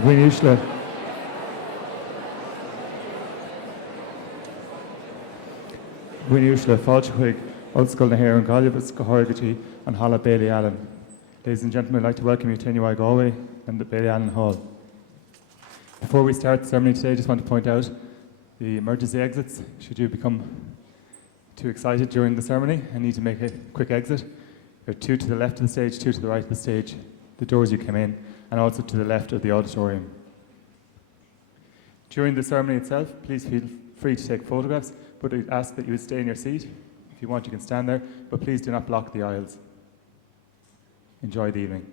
Ghuinúsla. Ghuinúsla, fáilte chuig Ollscoil na hÉireann Gaillimh go háirgatí an Hala Bailey Allen. Ladies and gentlemen, I'd like to welcome you to NUI Galway and the Bailey Allen Hall. Before we start the ceremony today, I just want to point out the emergency exits. Should you become too excited during the ceremony and need to make a quick exit, there are two to the left of the stage, two to the right of the stage, the doors you came in, and also to the left of the auditorium. During the ceremony itself, please feel free to take photographs, but I ask that you would stay in your seat. If you want, you can stand there, but please do not block the aisles. Enjoy the evening.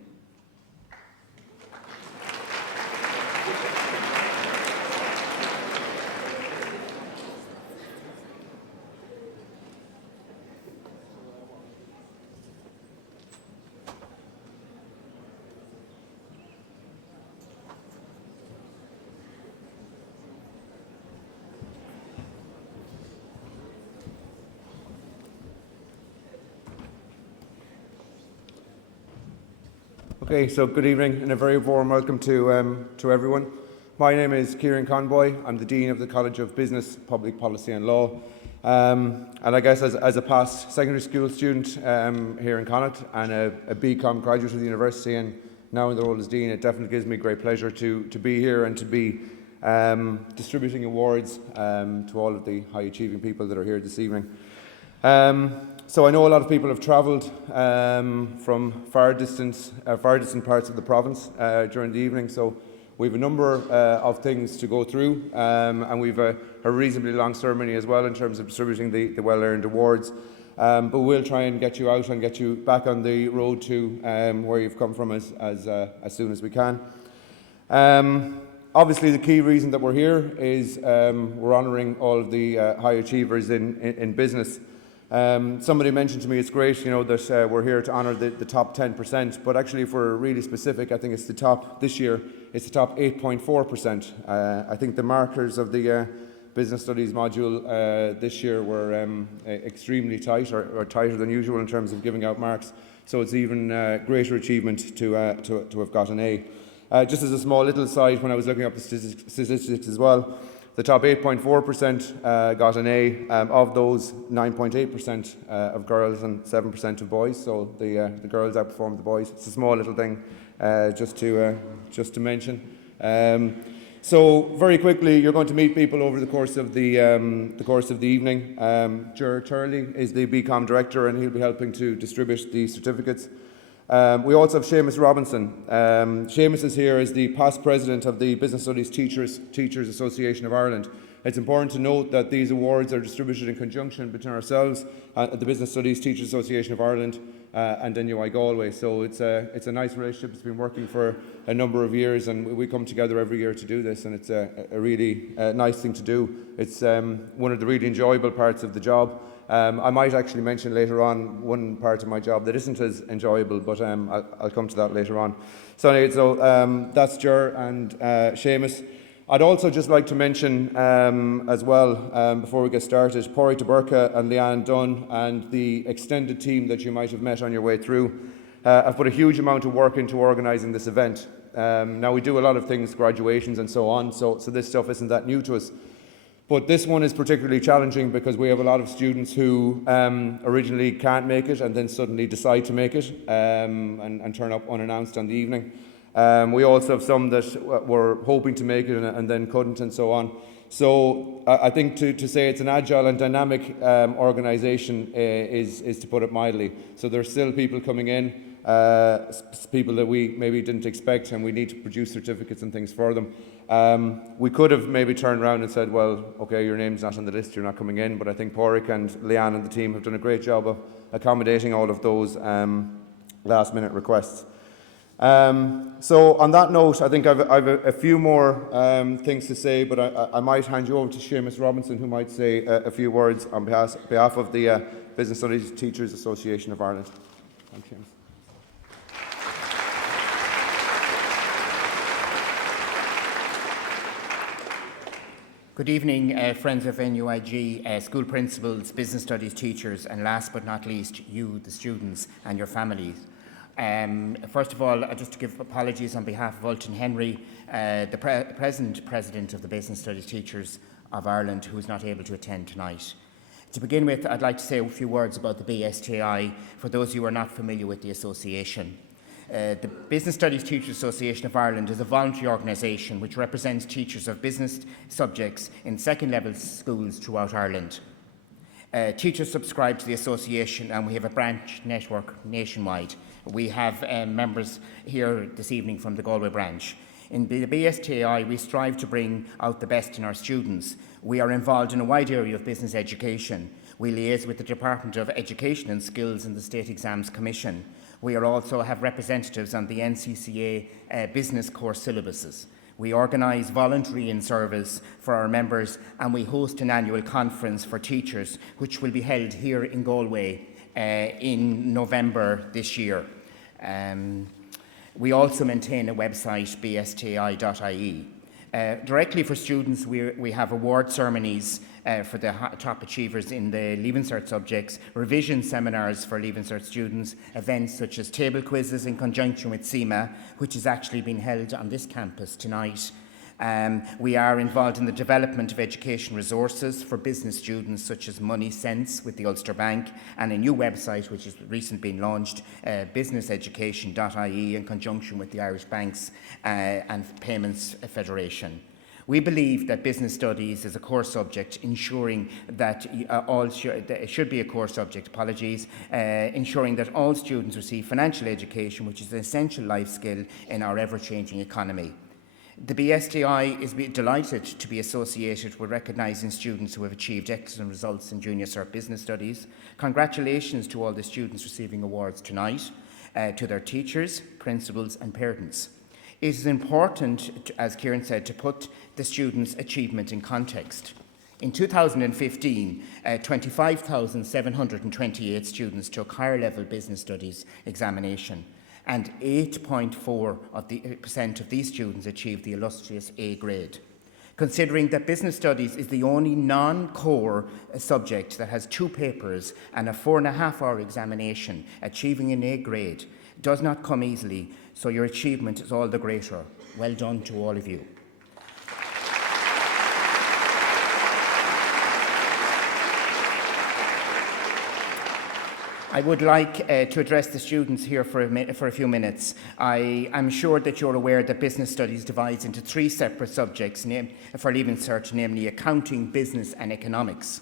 Okay, so good evening and a very warm welcome to everyone. My name is Kieran Conboy. I'm the Dean of the College of Business, Public Policy and Law. And I guess as a past secondary school student here in Connacht and a BCom graduate of the university and now in the role as Dean, it definitely gives me great pleasure to be here and to be distributing awards to all of the high achieving people that are here this evening. So I know a lot of people have travelled from far distant parts of the province during the evening, so we have a number of things to go through and we have a reasonably long ceremony as well in terms of distributing the well-earned awards. But we'll try and get you out and get you back on the road to where you've come from as soon as we can. Obviously, the key reason that we're here is we're honouring all of the high achievers in business. Somebody mentioned to me it's great, that we're here to honour the top 10%, but actually if we're really specific, I think it's the top, this year, it's the top 8.4%. I think the markers of the Business Studies module this year were extremely tight, or tighter than usual in terms of giving out marks, so it's even greater achievement to have got an A. Just as a small little aside, when I was looking up the statistics as well, the top 8.4% got an A. Of those, 9.8% of girls and 7% of boys. So the girls outperformed the boys. It's a small little thing, just to mention. So very quickly, you're going to meet people over the course of the evening. Ger Turley is the BCom director, and he'll be helping to distribute the certificates. We also have Seamus Robinson. Seamus is here as the past president of the Business Studies Teachers Association of Ireland. It's important to note that these awards are distributed in conjunction between ourselves, the Business Studies Teachers Association of Ireland, and NUI Galway. So it's a nice relationship. It's been working for a number of years, and we come together every year to do this, and it's a really nice thing to do. It's one of the really enjoyable parts of the job. I might actually mention later on one part of my job that isn't as enjoyable, but I'll come to that later on. So anyway, that's Ger and Seamus. I'd also just like to mention as well, before we get started, Pádraig Taburka and Leanne Dunn and the extended team that you might have met on your way through have put a huge amount of work into organising this event. Now we do a lot of things, graduations and so on, so this stuff isn't that new to us. But this one is particularly challenging because we have a lot of students who originally can't make it and then suddenly decide to make it and turn up unannounced on the evening. We also have some that were hoping to make it and then couldn't and so on. So I think to say it's an agile and dynamic organisation is to put it mildly. So there's still people coming in, people that we maybe didn't expect, and we need to produce certificates and things for them. We could have maybe turned around and said, well, okay, your name's not on the list, you're not coming in, but I think Pádraig and Leanne and the team have done a great job of accommodating all of those last minute requests. So on that note, I think I've a few more things to say, but I might hand you over to Seamus Robinson, who might say a few words on behalf of the Business Studies Teachers Association of Ireland. Thanks, Seamus. Good evening, friends of NUIG, school principals, business studies teachers, and last but not least, you, the students, and your families. First of all, just to give apologies on behalf of Ulton Henry, the present President of the Business Studies Teachers of Ireland, who is not able to attend tonight. To begin with, I'd like to say a few words about the BSTAI for those who are not familiar with the association. The Business Studies Teachers Association of Ireland is a voluntary organisation which represents teachers of business subjects in second-level schools throughout Ireland. Teachers subscribe to the association, and we have a branch network nationwide. We have members here this evening from the Galway branch. In the BSTAI, we strive to bring out the best in our students. We are involved in a wide area of business education. We liaise with the Department of Education and Skills and the State Exams Commission. We also have representatives on the NCCA business course syllabuses. We organise voluntary in-service for our members, and we host an annual conference for teachers, which will be held here in Galway in November this year. We also maintain a website, bstai.ie. Directly for students, we have award ceremonies for the top achievers in the Leaving Cert subjects, revision seminars for Leaving Cert students, events such as table quizzes in conjunction with CIMA, which is actually being held on this campus tonight. We are involved in the development of education resources for business students, such as Money Sense with the Ulster Bank, and a new website which has recently been launched, businesseducation.ie, in conjunction with the Irish Banks and Payments Federation. We believe that business studies is a core subject, ensuring that it should be a core subject, ensuring that all students receive financial education, which is an essential life skill in our ever-changing economy. The BSTI is delighted to be associated with recognising students who have achieved excellent results in Junior Cert Business Studies. Congratulations to all the students receiving awards tonight, to their teachers, principals and parents. It is important, as Kieran said, to put the students' achievement in context. In 2015, 25,728 students took higher level business studies examination, and 8.4% of these students achieved the illustrious A grade. Considering that business studies is the only non-core subject that has 2 papers and a 4.5-hour examination, achieving an A grade does not come easily, so your achievement is all the greater. Well done to all of you. I would like to address the students here for a few minutes. I am sure that you're aware that business studies divides into 3 separate subjects for Leaving Cert, namely accounting, business and economics.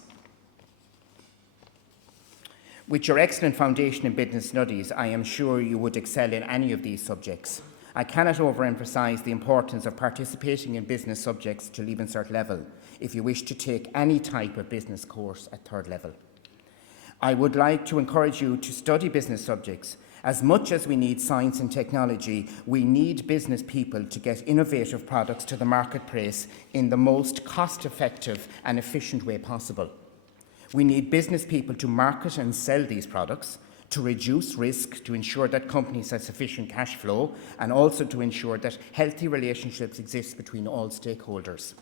With your excellent foundation in business studies, I am sure you would excel in any of these subjects. I cannot overemphasise the importance of participating in business subjects to Leaving Cert level if you wish to take any type of business course at 3rd level. I would like to encourage you to study business subjects. As much as we need science and technology, we need business people to get innovative products to the marketplace in the most cost-effective and efficient way possible. We need business people to market and sell these products, to reduce risk, to ensure that companies have sufficient cash flow, and also to ensure that healthy relationships exist between all stakeholders.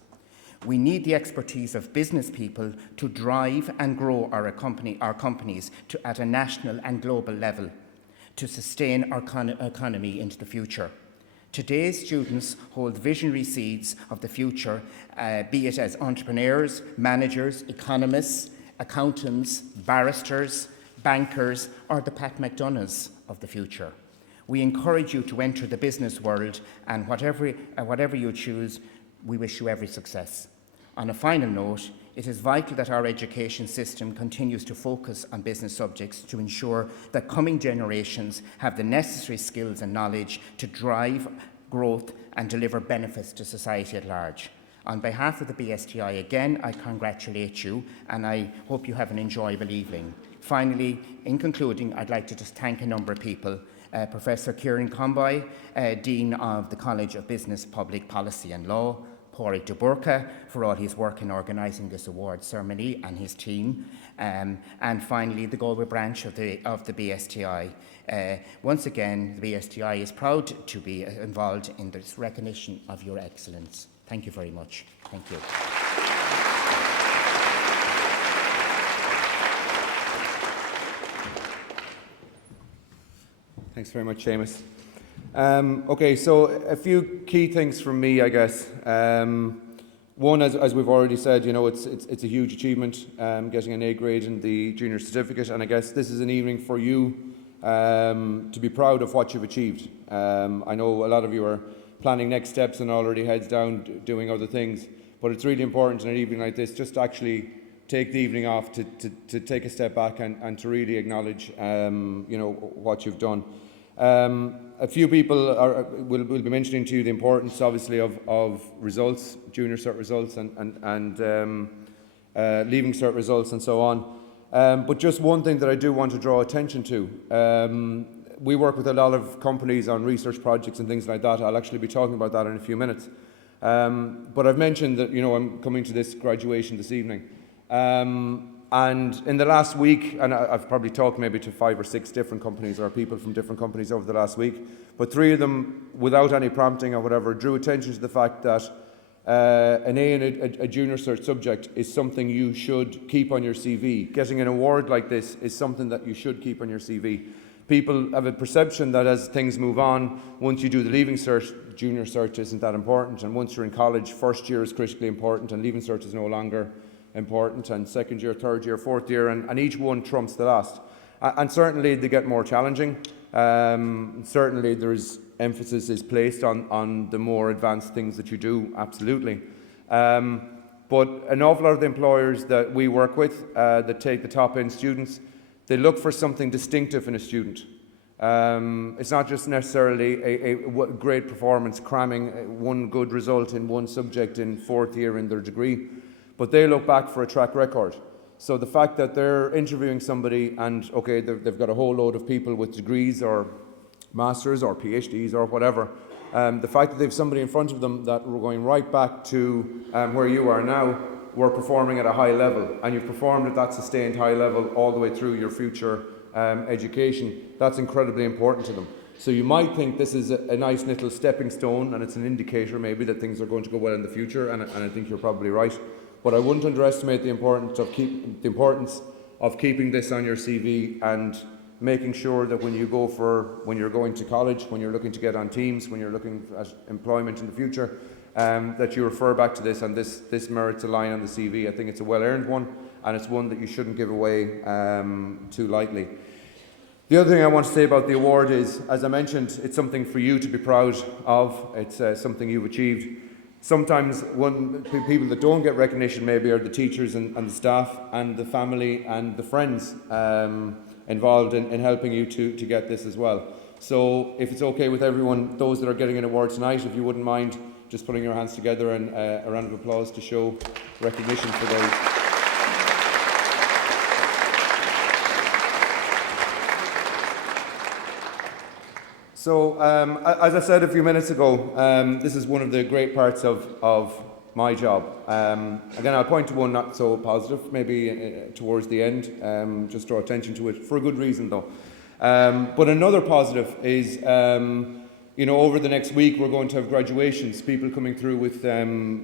We need the expertise of business people to drive and grow our companies at a national and global level to sustain our economy into the future. Today's students hold visionary seeds of the future, be it as entrepreneurs, managers, economists, accountants, barristers, bankers, or the Pat McDonoughs of the future. We encourage you to enter the business world, and whatever you choose, we wish you every success. On a final note, it is vital that our education system continues to focus on business subjects to ensure that coming generations have the necessary skills and knowledge to drive growth and deliver benefits to society at large. On behalf of the BSTI, again, I congratulate you, and I hope you have an enjoyable evening. Finally, in concluding, I'd like to just thank a number of people. Professor Kieran Conboy, Dean of the College of Business, Public Policy and Law, Pádraig de Burca for all his work in organising this award ceremony and his team, and finally the Galway branch of the BSTI. Once again, the BSTI is proud to be involved in this recognition of your excellence. Thank you very much. Thank you. Thanks very much, Seamus. Okay, so a few key things from me, I guess. One, as we've already said, you know, it's a huge achievement, getting an A grade in the junior certificate, and I guess this is an evening for you to be proud of what you've achieved. I know a lot of you are planning next steps and already heads down doing other things, but it's really important in an evening like this just to actually take the evening off to take a step back and to really acknowledge, you know, what you've done. A few people will be mentioning to you the importance, obviously, of results, junior cert results and leaving cert results and so on. But just one thing that I do want to draw attention to. We work with a lot of companies on research projects and things like that. I'll actually be talking about that in a few minutes. But I've mentioned that, you know, I'm coming to this graduation this evening. And in the last week, and I've probably talked maybe to 5 or 6 different companies or people from different companies over the last week, but 3 of them, without any prompting or whatever, drew attention to the fact that an A in a junior cert subject is something you should keep on your CV. Getting an award like this is something that you should keep on your CV. People have a perception that as things move on, once you do the leaving cert, junior cert isn't that important, and once you're in college, first year is critically important and leaving cert is no longer important, and second year, third year, fourth year, and each one trumps the last. And certainly they get more challenging. Certainly there's emphasis is placed on the more advanced things that you do, absolutely. But an awful lot of the employers that we work with that take the top end students, they look for something distinctive in a student. It's not just necessarily a great performance, cramming one good result in one subject in fourth year in their degree, but they look back for a track record. So the fact that they're interviewing somebody and, okay, they've got a whole load of people with degrees or masters or PhDs or whatever, the fact that they have somebody in front of them that we're going right back to where you are now, we're performing at a high level, and you've performed at that sustained high level all the way through your future education, that's incredibly important to them. So you might think this is a nice little stepping stone, and it's an indicator maybe that things are going to go well in the future, and I think you're probably right. But I wouldn't underestimate the importance of keeping this on your CV and making sure that when you're going to college, when you're looking to get on teams, when you're looking at employment in the future, that you refer back to this, and this merits a line on the CV. I think it's a well-earned one, and it's one that you shouldn't give away too lightly. The other thing I want to say about the award is, as I mentioned, it's something for you to be proud of. It's something you've achieved. Sometimes people that don't get recognition maybe are the teachers and the staff and the family and the friends involved in helping you to get this as well. So if it's okay with everyone, those that are getting an award tonight, if you wouldn't mind just putting your hands together and a round of applause to show recognition for those. So, as I said a few minutes ago, this is one of the great parts of my job. Again, I'll point to one not so positive, maybe towards the end, just draw attention to it, for a good reason though. But another positive is, you know, over the next week we're going to have graduations, people coming through with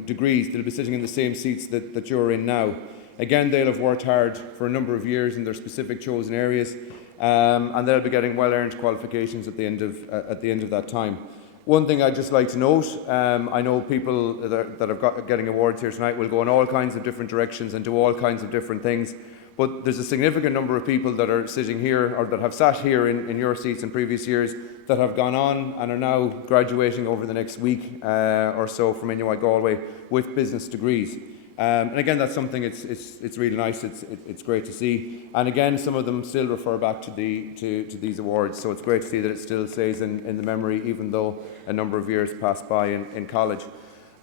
degrees. They'll be sitting in the same seats that you're in now. Again, they'll have worked hard for a number of years in their specific chosen areas. And they'll be getting well-earned qualifications at the end of that time. One thing I'd just like to note, I know people that are getting awards here tonight will go in all kinds of different directions and do all kinds of different things, but there's a significant number of people that are sitting here or that have sat here in your seats in previous years that have gone on and are now graduating over the next week or so from NUI Galway with business degrees. And again, that's something it's really nice. It's great to see. And again, some of them still refer back to these awards. So it's great to see that it still stays in the memory, even though a number of years passed by in college.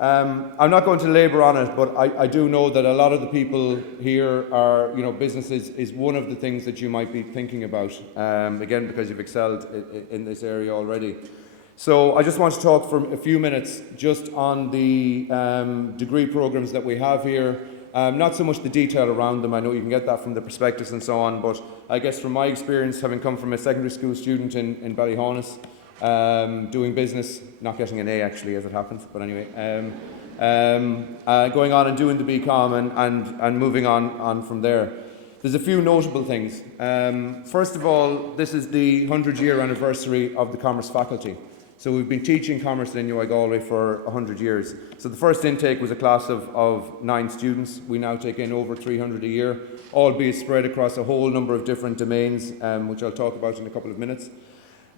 I'm not going to labour on it, but I do know that a lot of the people here are, you know, business is one of the things that you might be thinking about. Again, because you've excelled in this area already. So I just want to talk for a few minutes just on the degree programs that we have here. Not so much the detail around them, I know you can get that from the prospectus and so on, but I guess from my experience, having come from a secondary school student in Ballyhonus, doing business, not getting an A actually as it happens, but anyway, going on and doing the BCom and moving on from there. There's a few notable things. First of all, this is the 100-year anniversary of the Commerce faculty. So we've been teaching commerce in NUI Galway for 100 years. So the first intake was a class of 9 students. We now take in over 300 a year, albeit spread across a whole number of different domains, which I'll talk about in a couple of minutes.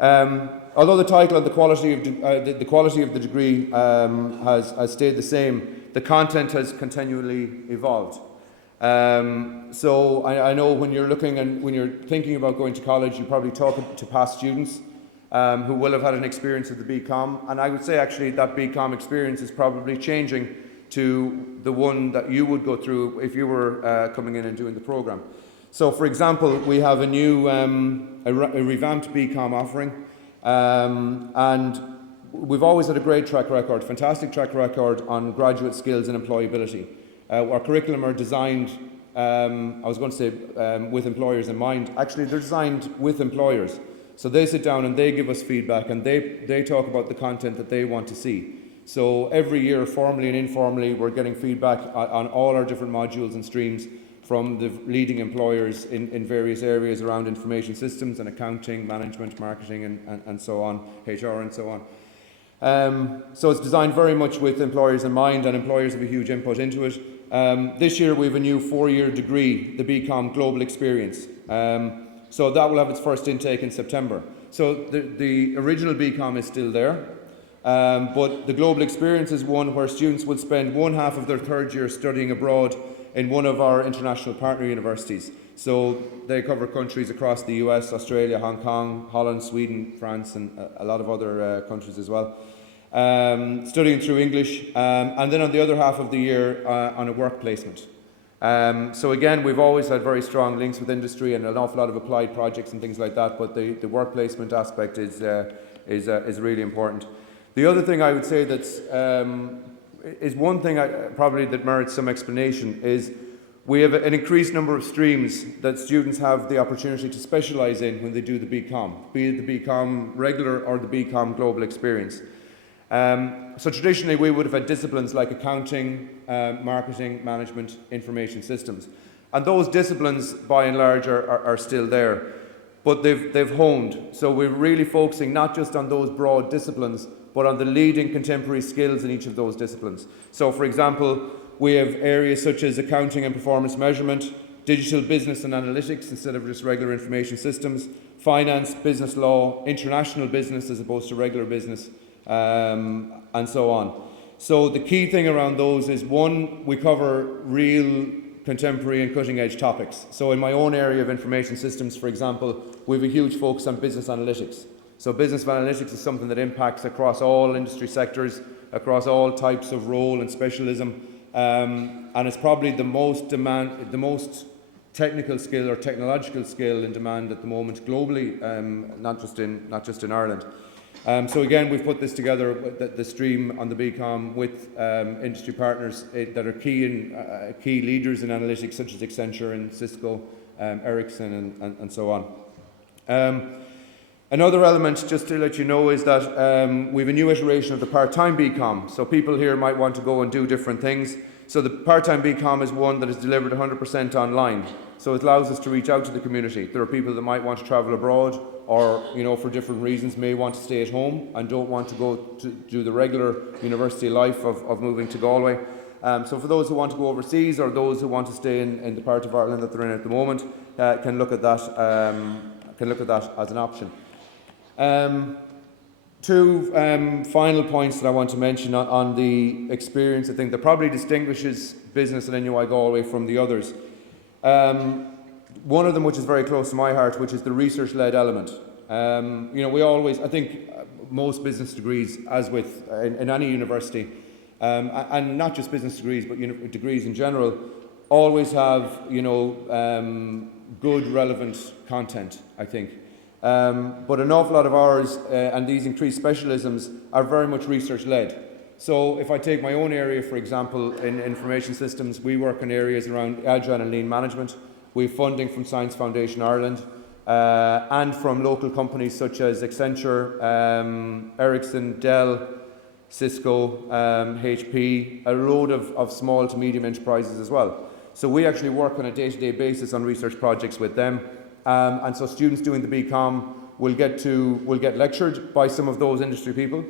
Although the title and the quality of the degree has stayed the same, the content has continually evolved. So I know when you're looking and when you're thinking about going to college, you probably talk to past students who will have had an experience of the BCom, and I would say actually that BCom experience is probably changing to the one that you would go through if you were coming in and doing the programme. So for example, we have a new a revamped BCom offering, and we've always had a great track record, fantastic track record on graduate skills and employability. Our curriculum are designed, I was going to say with employers in mind. Actually, they're designed with employers. So they sit down and they give us feedback, and they talk about the content that they want to see. So every year, formally and informally, we're getting feedback on all our different modules and streams from the leading employers in various areas around information systems and accounting, management, marketing, and so on, HR and so on. So it's designed very much with employers in mind, and employers have a huge input into it. This year we have a new 4-year degree, the BCom Global Experience. So that will have its first intake in September. So the original BCom is still there, but the Global Experience is one where students will spend one half of their 3rd year studying abroad in one of our international partner universities. So they cover countries across the US, Australia, Hong Kong, Holland, Sweden, France, and a lot of other countries as well. Studying through English, and then on the other half of the year on a work placement. So again, we've always had very strong links with industry and an awful lot of applied projects and things like that, but the work placement aspect is really important. The other thing I would say that's is one thing probably that merits some explanation is we have an increased number of streams that students have the opportunity to specialise in when they do the BCom, be it the BCom regular or the BCom Global Experience. So traditionally we would have had disciplines like accounting, marketing, management, information systems. And those disciplines by and large are still there, but they've honed. So we're really focusing not just on those broad disciplines, but on the leading contemporary skills in each of those disciplines. So for example, we have areas such as accounting and performance measurement, digital business and analytics instead of just regular information systems, finance, business law, international business as opposed to regular business, and so on. So the key thing around those is, one, we cover real contemporary and cutting edge topics. So in my own area of information systems, for example, we have a huge focus on business analytics. So business analytics is something that impacts across all industry sectors, across all types of role and specialism, and it's probably the most technical skill or technological skill in demand at the moment globally, not just in Ireland. So again, we've put this together, the stream on the BCom with industry partners that are key leaders in analytics, such as Accenture and Cisco, Ericsson, and so on. Another element, just to let you know, is that we have a new iteration of the part-time BCom. So people here might want to go and do different things. So the part-time BCom is one that is delivered 100% online. So it allows us to reach out to the community. There are people that might want to travel abroad, or for different reasons may want to stay at home and don't want to go to do the regular university life of moving to Galway. So for those who want to go overseas, or those who want to stay in the part of Ireland that they're in at the moment, can look at that as an option. Two final points that I want to mention on the experience, I think, that probably distinguishes business at NUI Galway from the others. One of them, which is very close to my heart, which is the research-led element. We always, I think, most business degrees, as with in any university, and not just business degrees, but degrees in general, always have good, relevant content, I think. But an awful lot of ours and these increased specialisms are very much research-led. So if I take my own area, for example, in information systems, we work in areas around agile and lean management. We have funding from Science Foundation Ireland and from local companies such as Accenture, Ericsson, Dell, Cisco, HP, a load of small to medium enterprises as well. So we actually work on a day-to-day basis on research projects with them. And so students doing the BCom will get lectured by some of those industry people,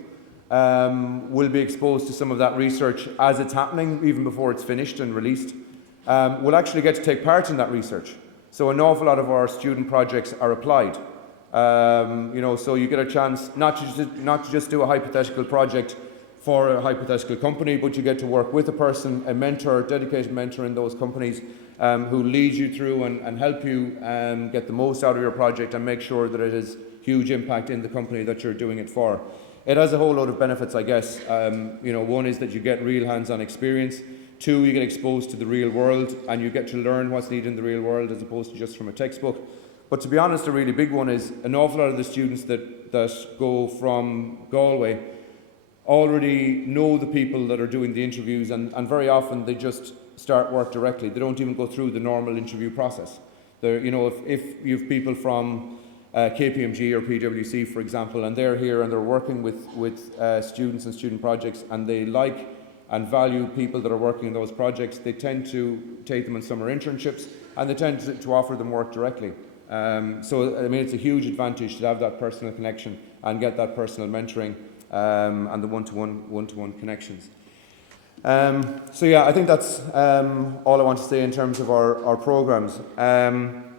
will be exposed to some of that research as it's happening, even before it's finished and released. Will actually get to take part in that research. So an awful lot of our student projects are applied. So you get a chance not to just do a hypothetical project for a hypothetical company, but you get to work with a person, a mentor, dedicated mentor in those companies, who leads you through and help you get the most out of your project and make sure that it has huge impact in the company that you're doing it for. It has a whole load of benefits, I guess. One is that you get real hands-on experience. Two, you get exposed to the real world and you get to learn what's needed in the real world as opposed to just from a textbook. But to be honest, a really big one is an awful lot of the students that go from Galway already know the people that are doing the interviews, and very often they just start work directly. They don't even go through the normal interview process. If you have people from KPMG or PwC, for example, and they're here and they're working with students and student projects, and they like and value people that are working in those projects, they tend to take them on summer internships, and they tend to offer them work directly. It's a huge advantage to have that personal connection and get that personal mentoring and the one-to-one connections. I think that's all I want to say in terms of our programs.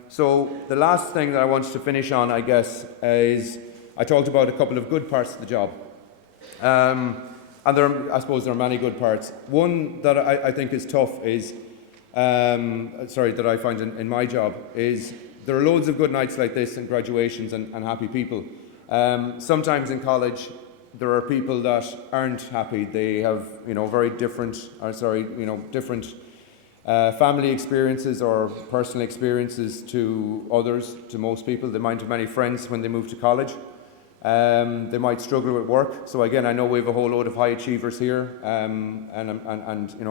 So the last thing that I wanted to finish on, I guess, is I talked about a couple of good parts of the job. I suppose there are many good parts. One that I think is tough is, that I find in my job, is there are loads of good nights like this and graduations and happy people. Sometimes in college, there are people that aren't happy. They have, very different family experiences or personal experiences to others, to most people. They might have many friends when they move to college. They might struggle with work. So again, I know we have a whole load of high achievers here, and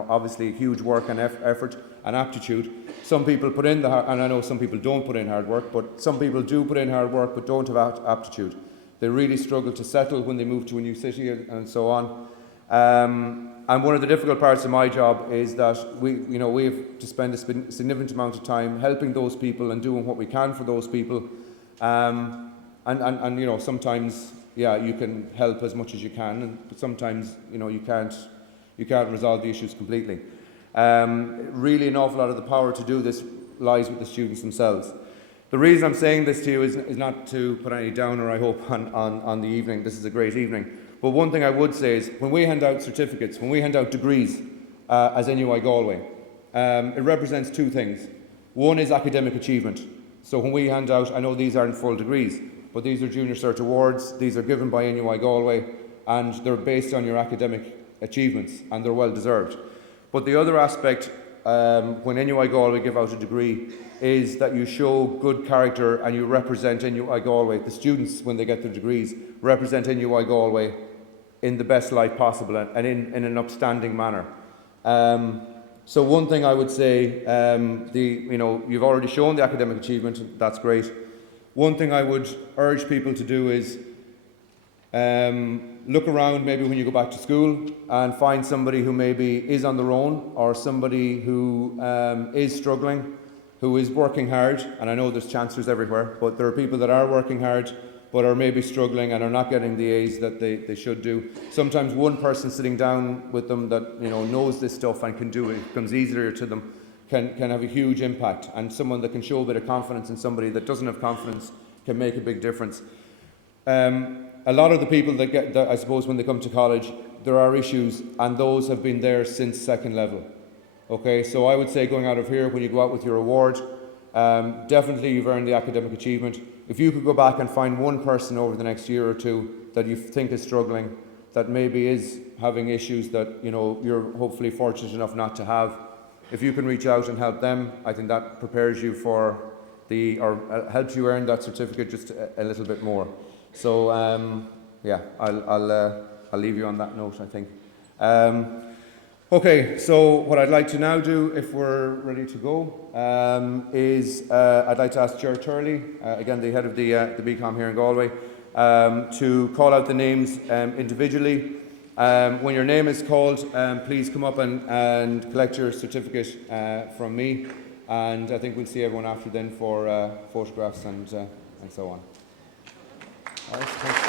obviously huge work and effort and aptitude. Some people put in and I know some people don't put in hard work, but some people do put in hard work but don't have aptitude. They really struggle to settle when they move to a new city and so on. And one of the difficult parts of my job is that we have to spend a significant amount of time helping those people and doing what we can for those people. Sometimes, you can help as much as you can, but sometimes, you can't resolve the issues completely. Really, an awful lot of the power to do this lies with the students themselves. The reason I'm saying this to you is not to put any downer, I hope, on the evening. This is a great evening. But one thing I would say is when we hand out certificates, when we hand out degrees as NUI Galway, it represents two things. One is academic achievement. So when we hand out, I know these aren't full degrees, but these are Junior Cert Awards. These are given by NUI Galway, and they're based on your academic achievements, and they're well deserved. But the other aspect, when NUI Galway give out a degree, is that you show good character and you represent NUI Galway. The students, when they get their degrees, represent NUI Galway in the best light possible and in an upstanding manner. So one thing I would say, you've already shown the academic achievement, that's great. One thing I would urge people to do is look around maybe when you go back to school and find somebody who maybe is on their own, or somebody who is struggling, who is working hard. And I know there's chancellors everywhere, but there are people that are working hard but are maybe struggling and are not getting the A's that they should do. Sometimes one person sitting down with them that knows this stuff and can do it, becomes easier to them, can have a huge impact. And someone that can show a bit of confidence in somebody that doesn't have confidence can make a big difference. A lot of the people that I suppose when they come to college, there are issues, and those have been there since second level. Okay, so I would say going out of here, when you go out with your award, definitely you've earned the academic achievement. If you could go back and find one person over the next year or two that you think is struggling, that maybe is having issues that you're hopefully fortunate enough not to have, if you can reach out and help them, I think that prepares you for helps you earn that certificate just a little bit more. So I'll leave you on that note, I think. Okay, so what I'd like to now do, if we're ready to go, is I'd like to ask Ger Turley, again the head of the BCom here in Galway, to call out the names individually When your name is called, please come up and collect your certificate from me. And I think we'll see everyone after then for photographs and so on. All right, thanks.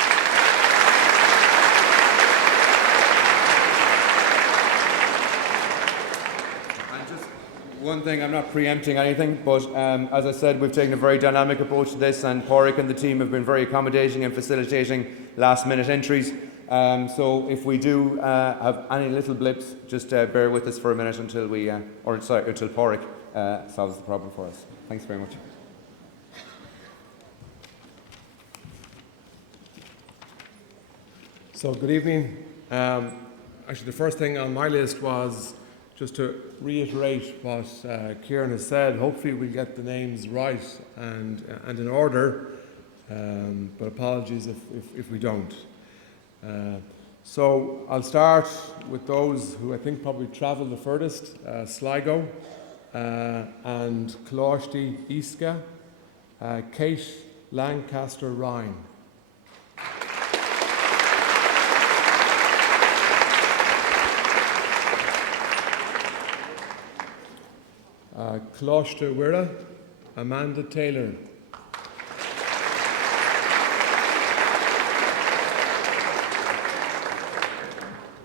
And just one thing, I'm not preempting anything, but as I said, we've taken a very dynamic approach to this, and Pádraig and the team have been very accommodating and facilitating last-minute entries. So if we do have any little blips, just bear with us for a minute until until Pádraig solves the problem for us. Thanks very much. So good evening. Actually, the first thing on my list was just to reiterate what Kieran has said. Hopefully we'll get the names right and in order, but apologies if we don't. So I'll start with those who I think probably travel the furthest, Sligo and Cláiste Iska, Kate Lancaster Ryan. Cláiste Wirra, Amanda Taylor.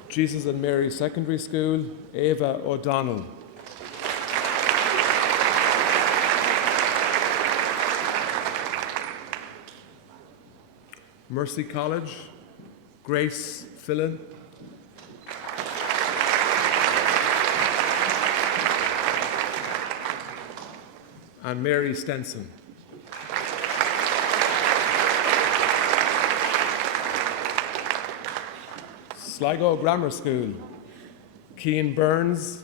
Jesus and Mary Secondary School, Ava O'Donnell. Mercy College, Grace Fillon. And Mary Stenson. Sligo Grammar School, Cian Burns.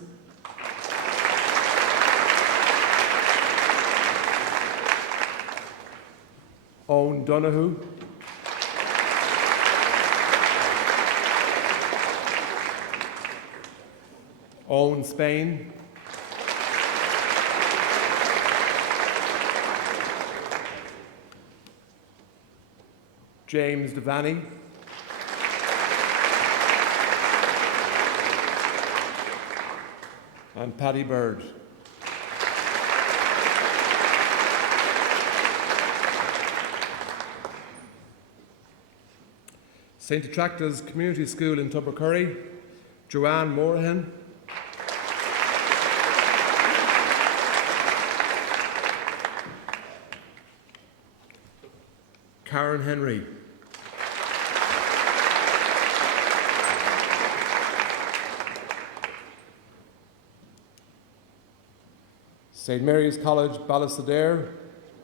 Owen Donoghue. Owen Spain. James Devaney. And Paddy Bird. St. Attracta's Community School in Tubbercurry, Joanne Morahan. Karen Henry. St. Mary's College, Ballastadair,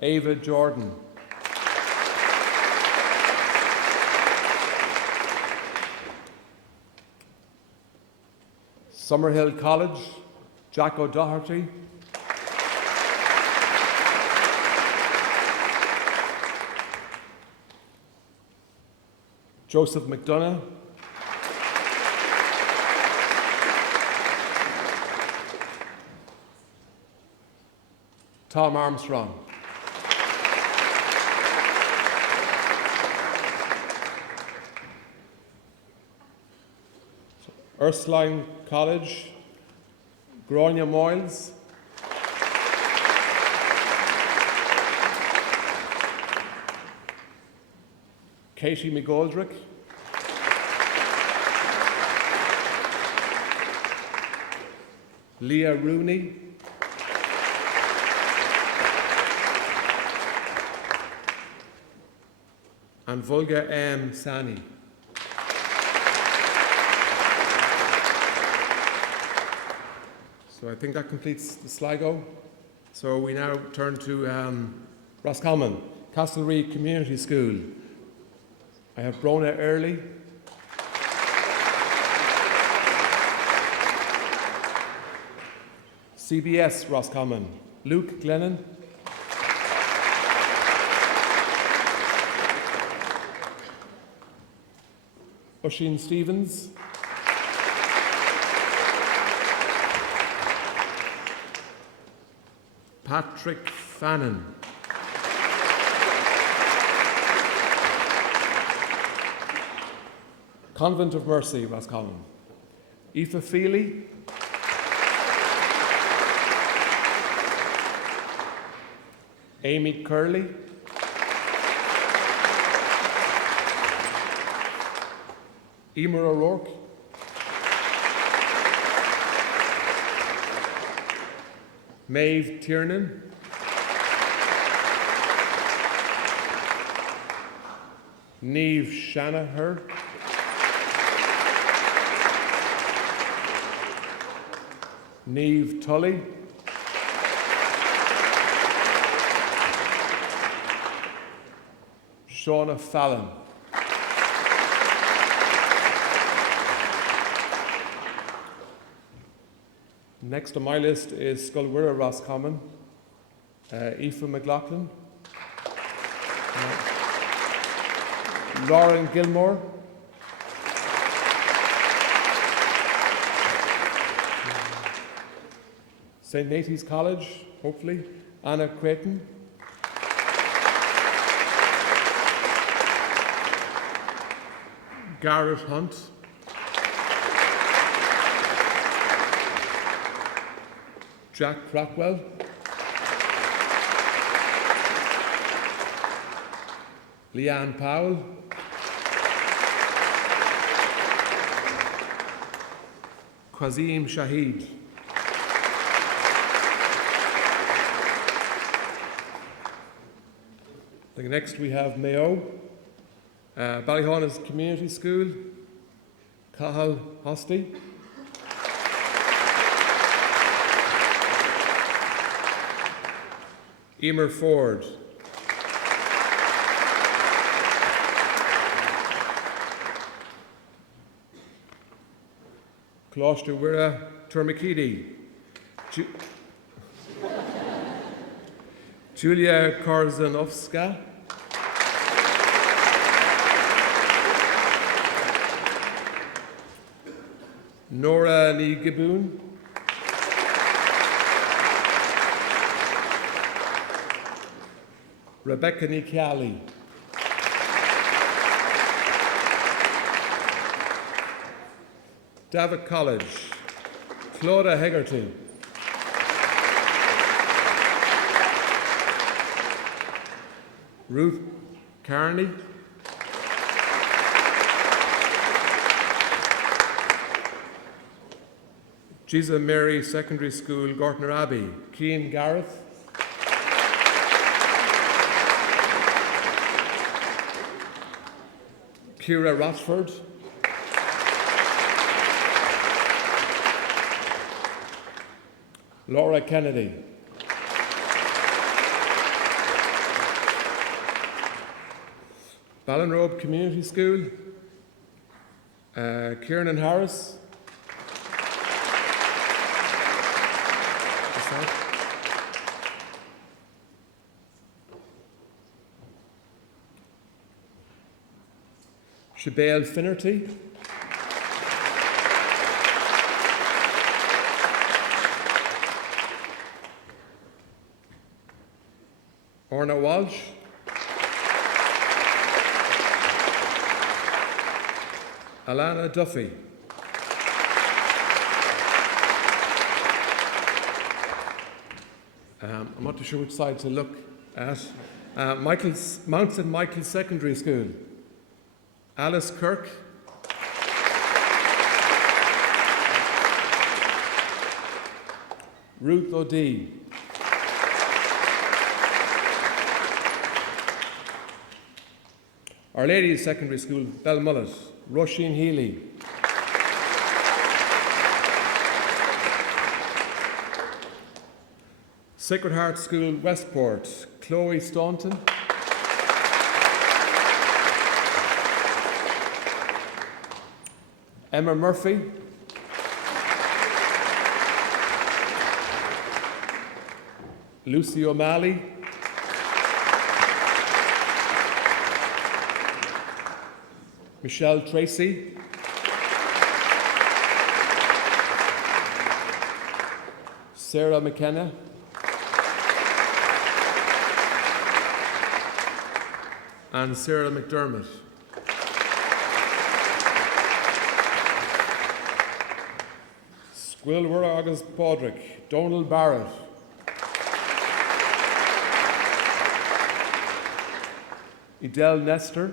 Ava Jordan. Summerhill College, Jack O'Doherty. Joseph McDonough. Tom Armstrong. Ursuline College, Grania Moyles. Katie McGoldrick. Leah Rooney. And Volga M. Sani. So I think that completes the Sligo. So we now turn to Roscommon, Castlereagh Community School. I have Brona Early. CBS Roscommon, Luke Glennon. Oisin Stevens. Patrick Fannin. Convent of Mercy, Roscommon. Aoife Feely. Amy Curley. Emer O'Rourke. Maeve Tiernan. Niamh Shanaher. Niamh Tully. Shauna Fallon. Next on my list is Sculwira Roscommon, Aoife McLaughlin, Lauren Gilmore, St. Nathan's College, hopefully, Anna Creighton, Garrett Hunt, Jack Crockwell, Leanne Powell, Quazim Shahid, next we have Mayo, Ballyhauna's Community School, Cathal Hosty, Emer Ford, Closter Wira Turmakidi, Julia Korzanovska, Nora Lee Giboon, Rebecca Nikiali, David College, Claudia Hegarty, Ruth Carney, Jesus Mary Secondary School, Gortner Abbey, Cian Gareth, Ciara Rochford, Laura Kennedy, Ballinrobe Community School, Kieran Harris, Shabelle Finnerty, Orna Walsh, Alana Duffy, I'm not too sure which side to look at, Mount St. Michael's Secondary School, Alice Kirk, Ruth O'Dea, Our Lady's Secondary School, Belmullet, Roisin Healy, Sacred Heart School, Westport, Chloe Staunton, Emma Murphy, Lucy O'Malley, Michelle Tracy, Sarah McKenna, and Sarah McDermott. Squil agus Padraig, Donald Barrett. Edel Nestor.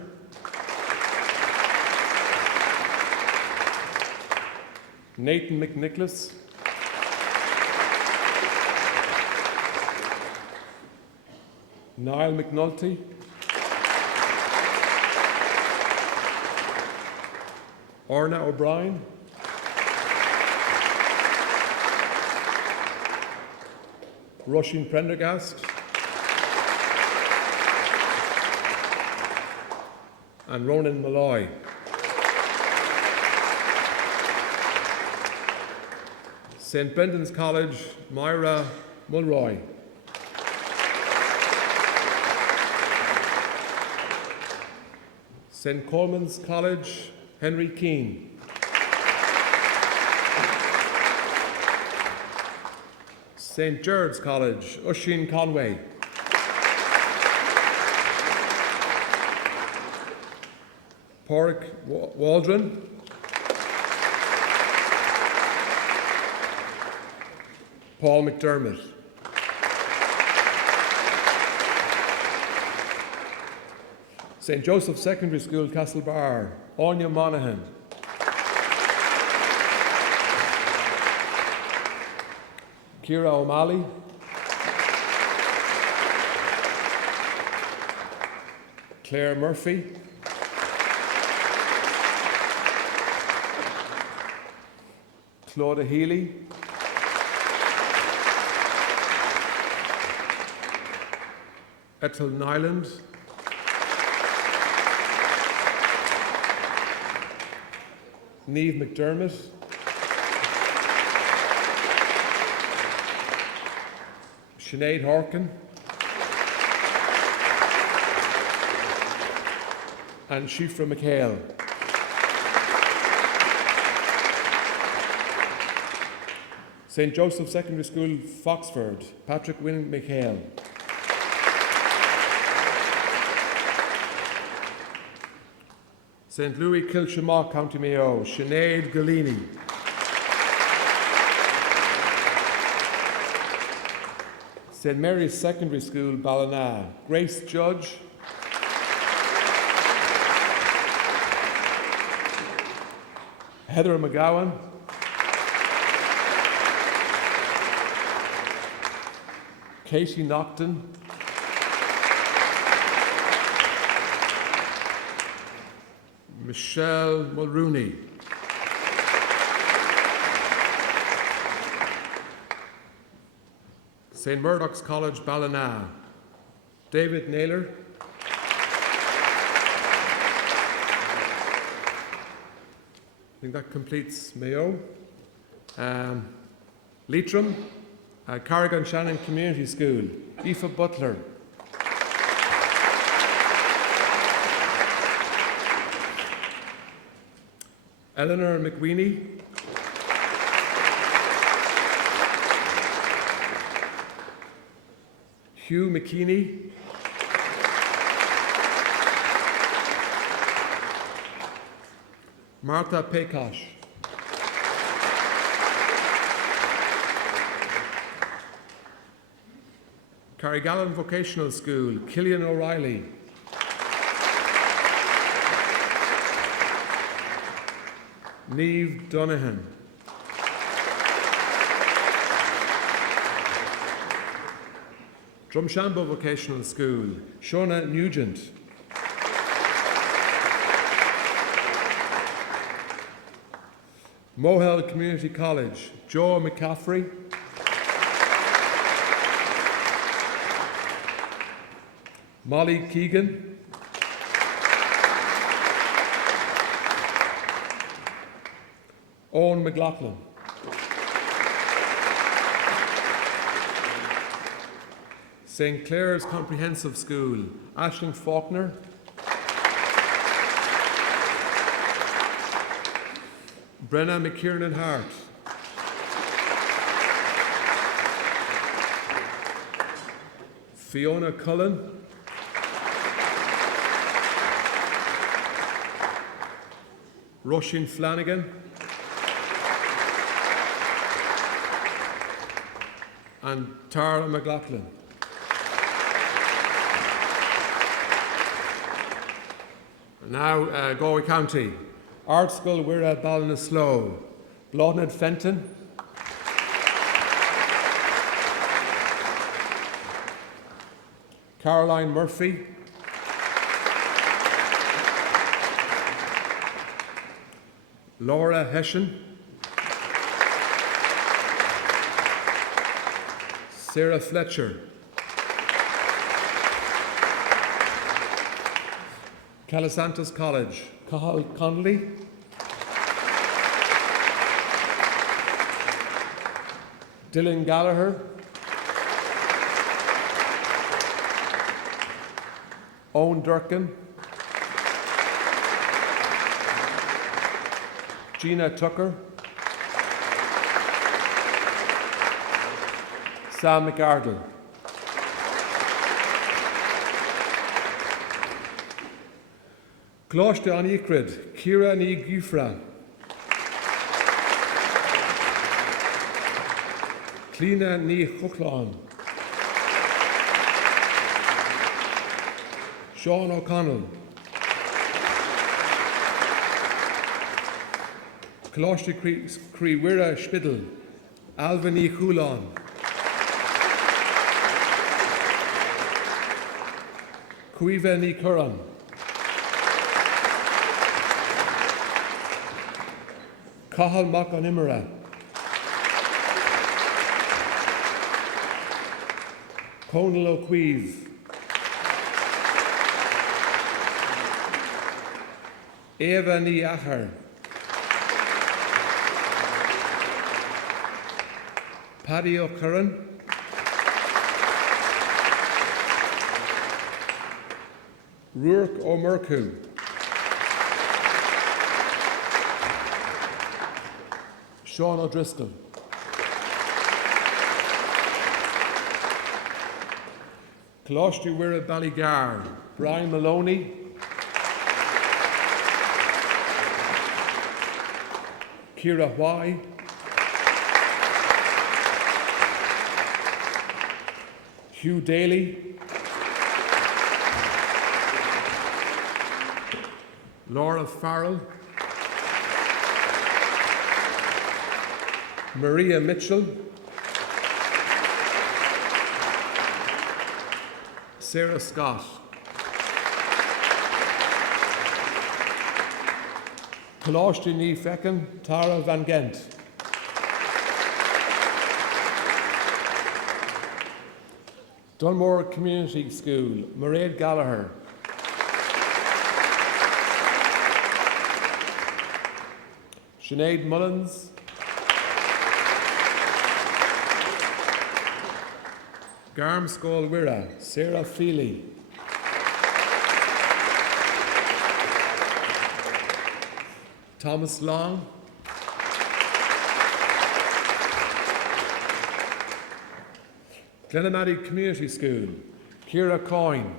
Nathan McNicholas. Niall McNulty. Orna O'Brien. Roisin Prendergast. And Ronan Malloy. St. Brendan's College, Myra Mulroy. St. Coleman's College, Henry Keane. St. Gerard's College, Oisin Conway. Porrick Waldron. Paul McDermott. St. Joseph Secondary School, Castlebar, Anya Monaghan. Ciara O'Malley. Claire Murphy. Claudia Healy. Ethel Nyland. Niamh McDermott. Sinead Harkin. And Shifra McHale. St. Joseph Secondary School, Foxford, Patrick Wynne McHale. St. Louis Kilshamach, County Mayo, Sinead Galini. St. Mary's Secondary School, Ballina, Grace Judge. Heather McGowan. Katie Nocton. Michelle Mulrooney. St. Murdoch's College, Ballina, David Naylor. I think that completes Mayo. Leitrim, Carrigan Shannon Community School, Aoife Butler. Eleanor McWeeny. Hugh McKeaney. Martha Paykosh. Carrigallen Vocational School, Killian O'Reilly. Niamh Donohan. Drumshanbo Vocational School, Shona Nugent. Mohel Community College, Joe McCaffrey. Molly Keegan. Owen McLaughlin. St. Clair's Comprehensive School, Aisling Faulkner. Brenna McKiernan Hart. Fiona Cullen. Roisin Flanagan. and Tara McLaughlin. Now, Galway County. Art School Wira Ballinasloe. Bloned Fenton. Caroline Murphy. Laura Hessian. Sarah Fletcher. Calisantos College. Cathal Connolly. Dylan Gallagher. Owen Durkin. Gina Tucker. Sam McArdle. Cloiste an Icrid, Kira ni Gufra. Clina ni Chuchlán. Sean O'Connell. Cloiste Cree Wira Spittle. Alva ni Chulán. Cuiva ni Curran. Cahal Mac an Imara. Conal O'Queeve. Eva ni Achar. Paddy O'Curran. Ruark O'Murcu. Sean O'Driscoll. Cloiste Wira Ballygar. Brian Maloney. Kira Why. Hugh Daly. Laura Farrell. Maria Mitchell. Sarah Scott. Cloiste ni Feckin, Tara Van Gent. Dunmore Community School, Mairead Gallagher. Sinead Mullins. Garmscoil Wira, Sarah Feely. Thomas Long. Glenamady Community School, Ciara Coyne.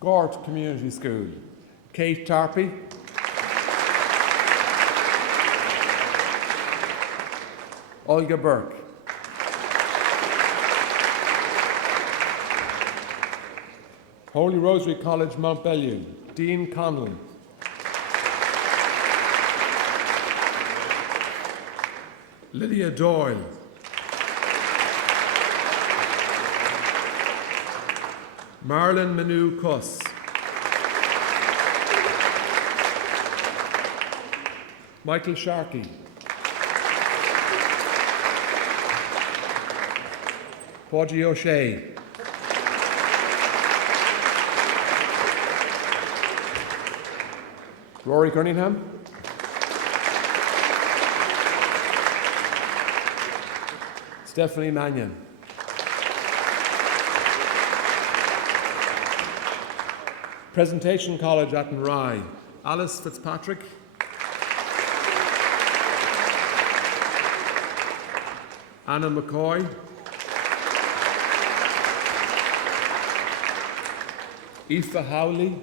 Gort Community School, Kate Tarpey. Olga Burke. Holy Rosary College, Montbellew, Dean Conlon. Lydia Doyle. Marlon Manu Cuss. Michael Sharkey. Podgy O'Shea. Rory Cunningham. Stephanie Mannion. Presentation College Athenry, Alice Fitzpatrick. Anna McCoy. Aoife Howley.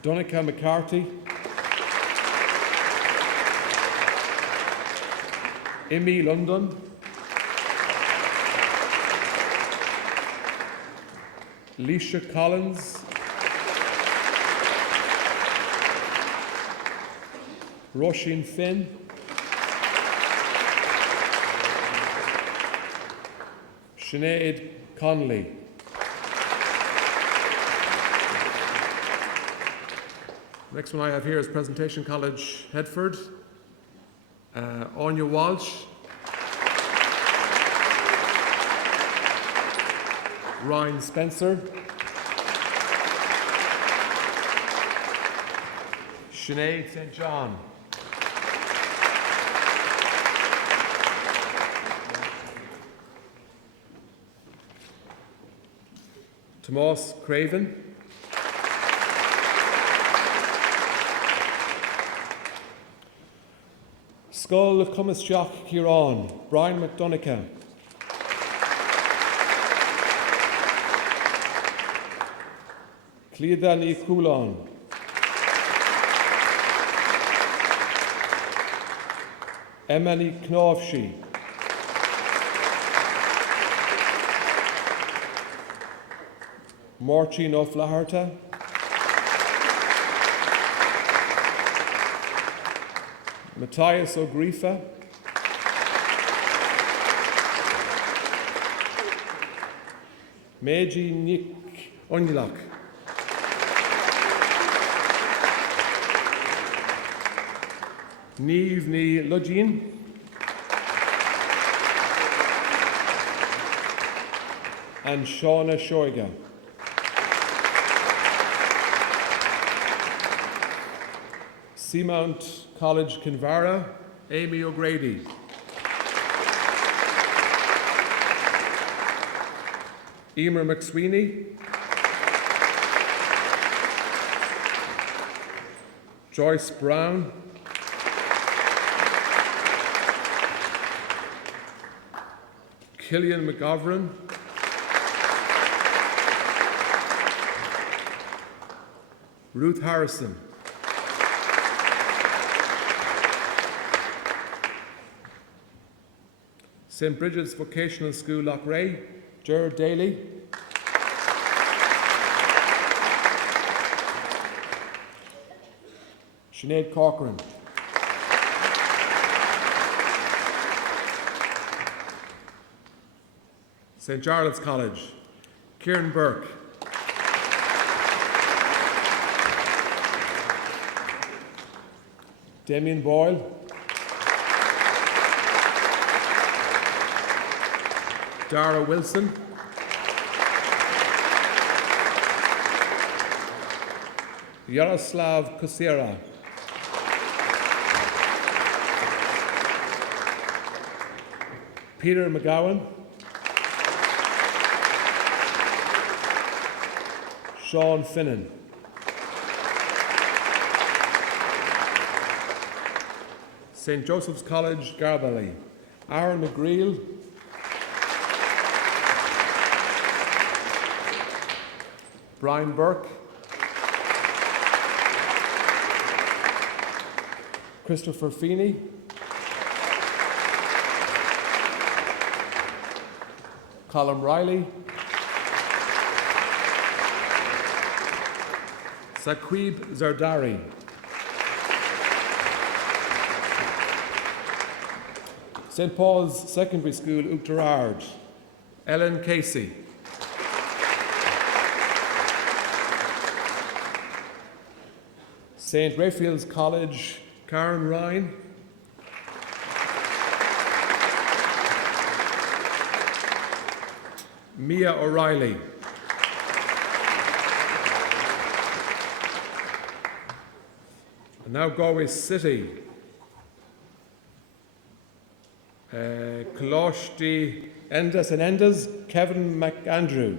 Donica McCarthy, Imi London, Leisha Collins, Roisin Finn, Sinead Conley, next one I have here is Presentation College, Headford, Anya Walsh, Ryan Spencer, Sinead St. John, Tomas Craven, Skull of Cumashock Kieran, Brian McDonough, Clíodhna Ní Chulán, Emma Ní Knáfshi, Martin O'Flaherty, Matthias O'Griefa, Meiji Nick Onylak, Niamh Ní Lugin, and Shauna Shoiga. Seamount College Kinvara, Amy O'Grady. Emer McSweeney, Joyce Brown, Killian McGovern, Ruth Harrison, St. Bridget's Vocational School, Loughrea, Gerard Daly, Sinead Corcoran, St. Charles College, Kieran Burke, Damien Boyle, Dara Wilson, Yaroslav Kosera, Peter McGowan, Sean Finnan, St. Joseph's College, Garbally, Aaron McGreal, Brian Burke, Christopher Feeney, Colin Riley, Saqib Zardari, St. Paul's Secondary School, Uachtarard, Ellen Casey, St. Raphael's College, Karen Ryan, Mia O'Reilly, and now Galway City, Closhti Endas and Endas, Kevin McAndrew,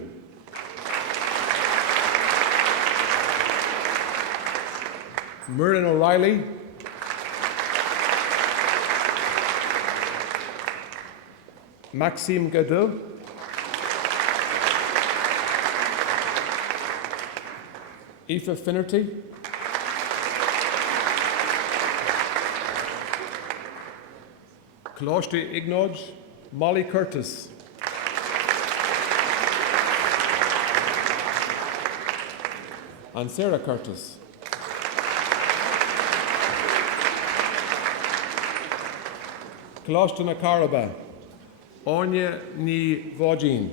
Merlin O'Reilly, Maxime Gadot, Aoife Finnerty, Cloiste Ignod, Molly Curtis. And Sarah Curtis. Cloiste na Caraba, Anya Ni Vojin.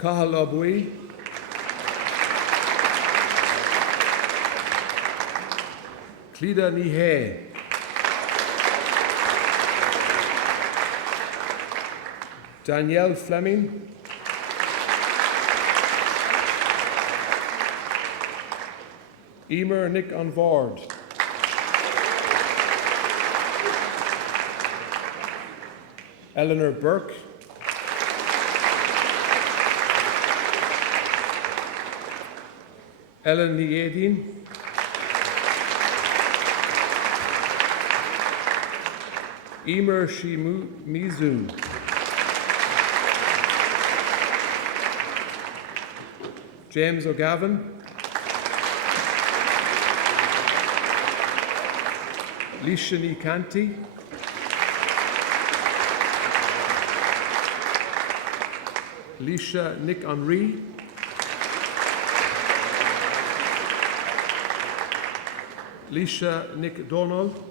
Kahalabui, Cleda Nihe, Danielle Fleming, Emer Nick on Vord, Eleanor Burke, Ellen Niedin, Emer Shimizu, James O'Gavin, Lishani Canty, Lisha Nick Henry, Lisha Nick Donald,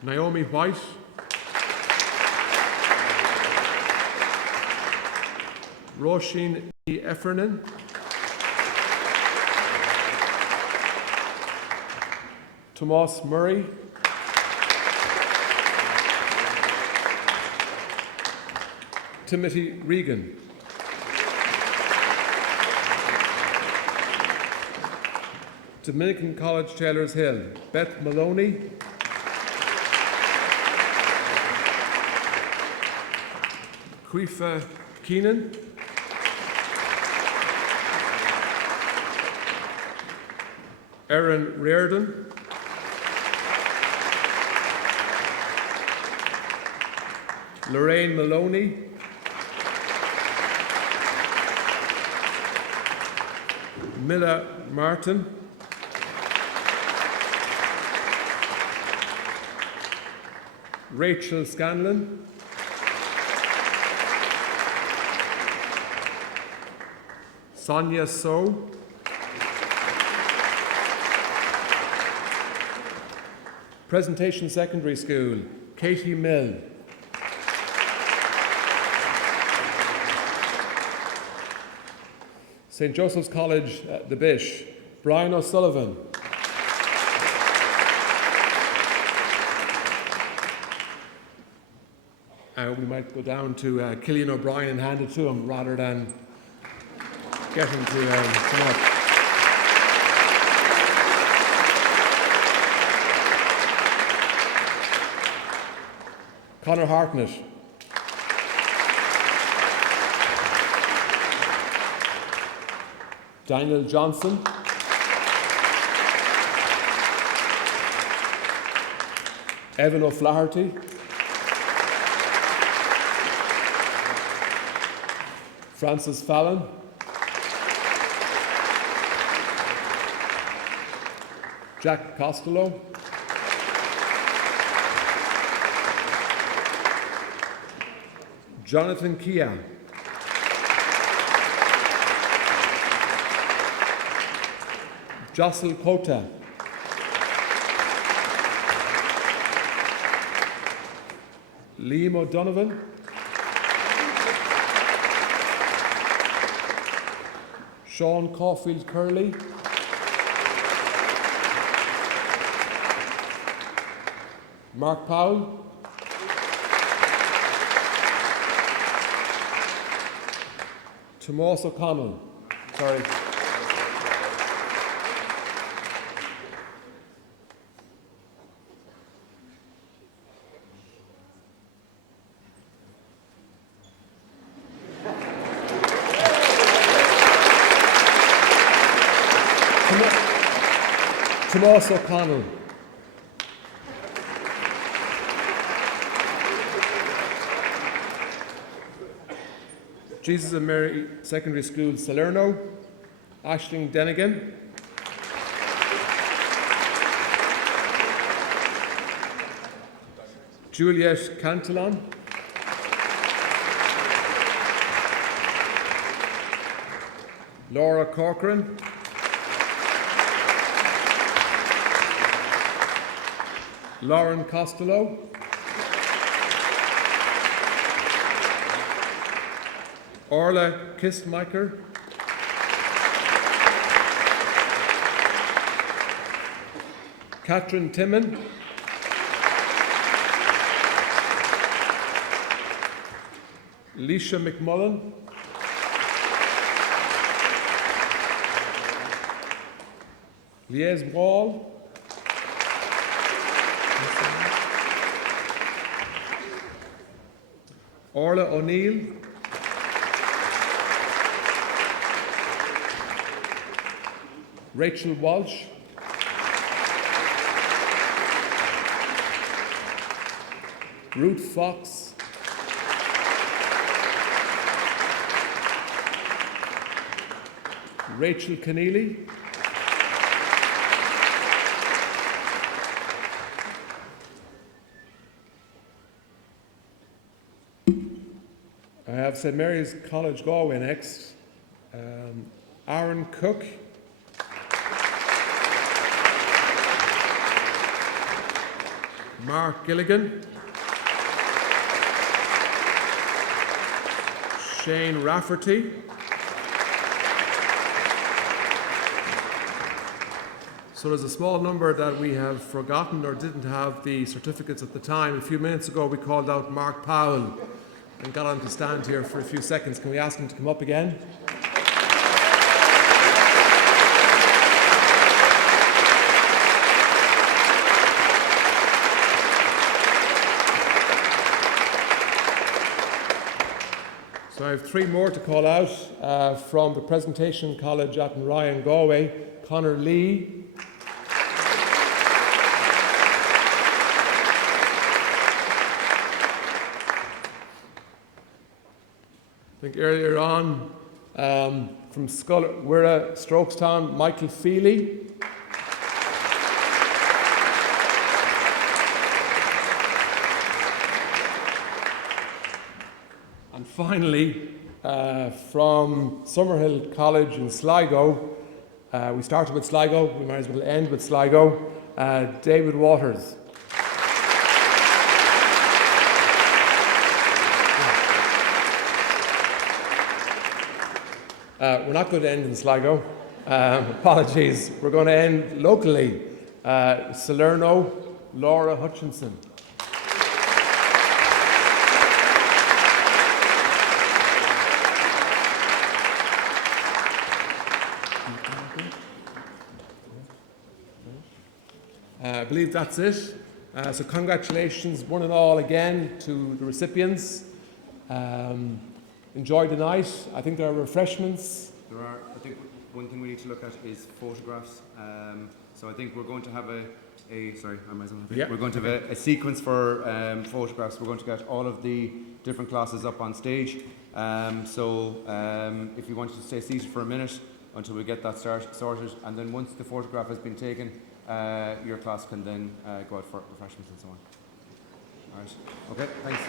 Naomi White, Roisin E. Effernan, Tomas Murray, Timothy Regan, Dominican College Taylor's Hill, Beth Maloney, Cuifa Keenan, Erin Reardon, Lorraine Maloney, Mila Martin, Rachel Scanlon, Sonia So, Presentation Secondary School, Katie Mill, St. Joseph's College, The Bish, Brian O'Sullivan, we might go down to Killian O'Brien and hand it to him rather than get him to come up. Conor Hartnett, Daniel Johnson, Evan O'Flaherty, Francis Fallon, Jack Costello, Jonathan Kia, Jocelyn Kota, Liam O'Donovan, Sean Caulfield Curley, Mark Powell, Tomas O'Connell, sorry. Tomas O'Connell, Jesus and Mary Secondary School, Salerno, Aisling Denigan. Juliet Cantillon. Laura Corcoran. Lauren Costello. Orla Kistmacher. Catherine Timon. Leisha McMullen. Liez Wall. Orla O'Neill. Rachel Walsh. Ruth Fox. Rachel Keneally. I have St Mary's College Galway next. Aaron Cook. Mark Gilligan. Shane Rafferty. So there's a small number that we have forgotten or didn't have the certificates at the time. A few minutes ago we called out Mark Powell and got on to stand here for a few seconds. Can we ask him to come up again? So I have three more to call out from the Presentation College at NUI in Galway. Conor Lee. I think earlier on from Wirra, Strokestown, Michael Feely. And finally, from Summerhill College in Sligo, we started with Sligo, we might as well end with Sligo, David Waters. We're not going to end in Sligo. Apologies. We're going to end locally. Salerno, Laura Hutchinson. I believe that's it. So congratulations, one and all, again to the recipients. Enjoy the night. I think there are refreshments. There are. I think one thing we need to look at is photographs. So I think we're going to have we're going to have a sequence for photographs. We're going to get all of the different classes up on stage. If you want to stay seated for a minute until we get that sorted, and then once the photograph has been taken, your class can then go out for refreshments and so on. All right. Okay. Thanks.